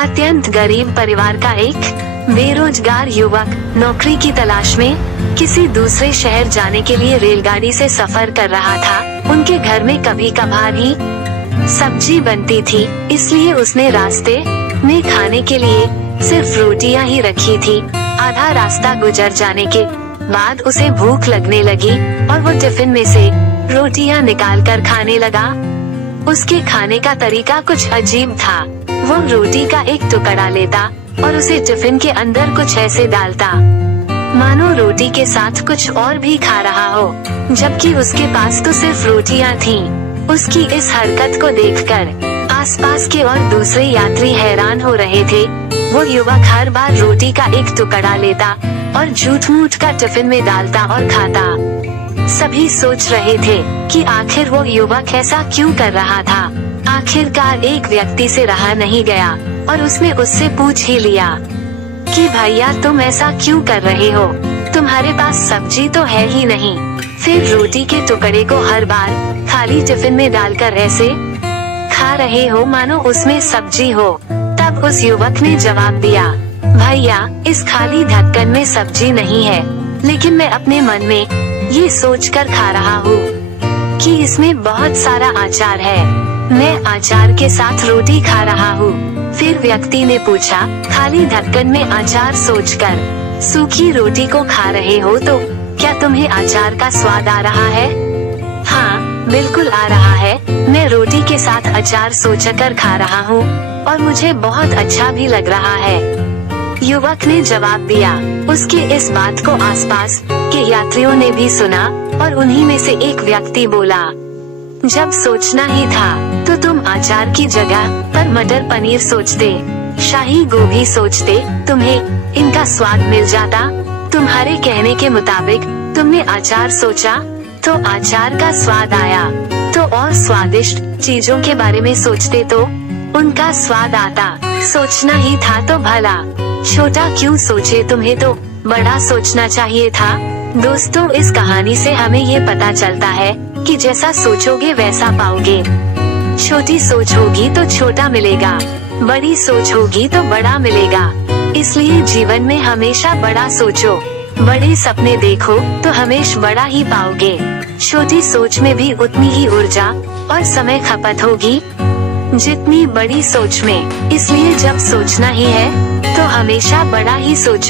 अत्यंत गरीब परिवार का एक बेरोजगार युवक नौकरी की तलाश में किसी दूसरे शहर जाने के लिए रेलगाड़ी से सफर कर रहा था। उनके घर में कभी कभार ही सब्जी बनती थी, इसलिए उसने रास्ते में खाने के लिए सिर्फ रोटियां ही रखी थी। आधा रास्ता गुजर जाने के बाद उसे भूख लगने लगी और वो टिफिन में से रोटियां निकालकर खाने लगा। उसके खाने का तरीका कुछ अजीब था। वो रोटी का एक टुकड़ा लेता और उसे टिफिन के अंदर कुछ ऐसे डालता मानो रोटी के साथ कुछ और भी खा रहा हो, जबकि उसके पास तो सिर्फ रोटियां थीं। उसकी इस हरकत को देखकर आसपास के और दूसरे यात्री हैरान हो रहे थे। वो युवक हर बार रोटी का एक टुकड़ा लेता और झूठ-मूठ का टिफिन में डालता और खाता। सभी सोच रहे थे कि आखिर वो युवक ऐसा क्यों कर रहा था। आखिरकार एक व्यक्ति से रहा नहीं गया और उसने उससे पूछ ही लिया कि भैया तुम ऐसा क्यों कर रहे हो, तुम्हारे पास सब्जी तो है ही नहीं, फिर रोटी के टुकड़े को हर बार खाली टिफिन में डालकर ऐसे खा रहे हो मानो उसमें सब्जी हो। तब उस युवक ने जवाब दिया, भैया इस खाली ढक्कन में सब्जी नहीं है, लेकिन मैं अपने मन में ये सोचकर खा रहा हूँ कि इसमें बहुत सारा अचार है, मैं अचार के साथ रोटी खा रहा हूँ। फिर व्यक्ति ने पूछा, खाली ढक्कन में अचार सोचकर सूखी रोटी को खा रहे हो तो क्या तुम्हें अचार का स्वाद आ रहा है? हाँ बिल्कुल आ रहा है, मैं रोटी के साथ अचार सोचकर खा रहा हूँ और मुझे बहुत अच्छा भी लग रहा है, युवक ने जवाब दिया। उसकी इस बात को आसपास के यात्रियों ने भी सुना और उन्हीं में से एक व्यक्ति बोला, जब सोचना ही था तो तुम अचार की जगह पर मटर पनीर सोचते, शाही गोभी सोचते, तुम्हें इनका स्वाद मिल जाता। तुम्हारे कहने के मुताबिक तुमने अचार सोचा तो अचार का स्वाद आया, तो और स्वादिष्ट चीजों के बारे में सोचते तो उनका स्वाद आता। सोचना ही था तो भला छोटा क्यों सोचे, तुम्हें तो बड़ा सोचना चाहिए था। दोस्तों इस कहानी से हमें ये पता चलता है कि जैसा सोचोगे वैसा पाओगे। छोटी सोच होगी तो छोटा मिलेगा, बड़ी सोच होगी तो बड़ा मिलेगा। इसलिए जीवन में हमेशा बड़ा सोचो, बड़े सपने देखो तो हमेशा बड़ा ही पाओगे। छोटी सोच में भी उतनी ही ऊर्जा और समय खपत होगी जितनी बड़ी सोच में। इसलिए जब सोचना ही है तो हमेशा बड़ा ही सोचो।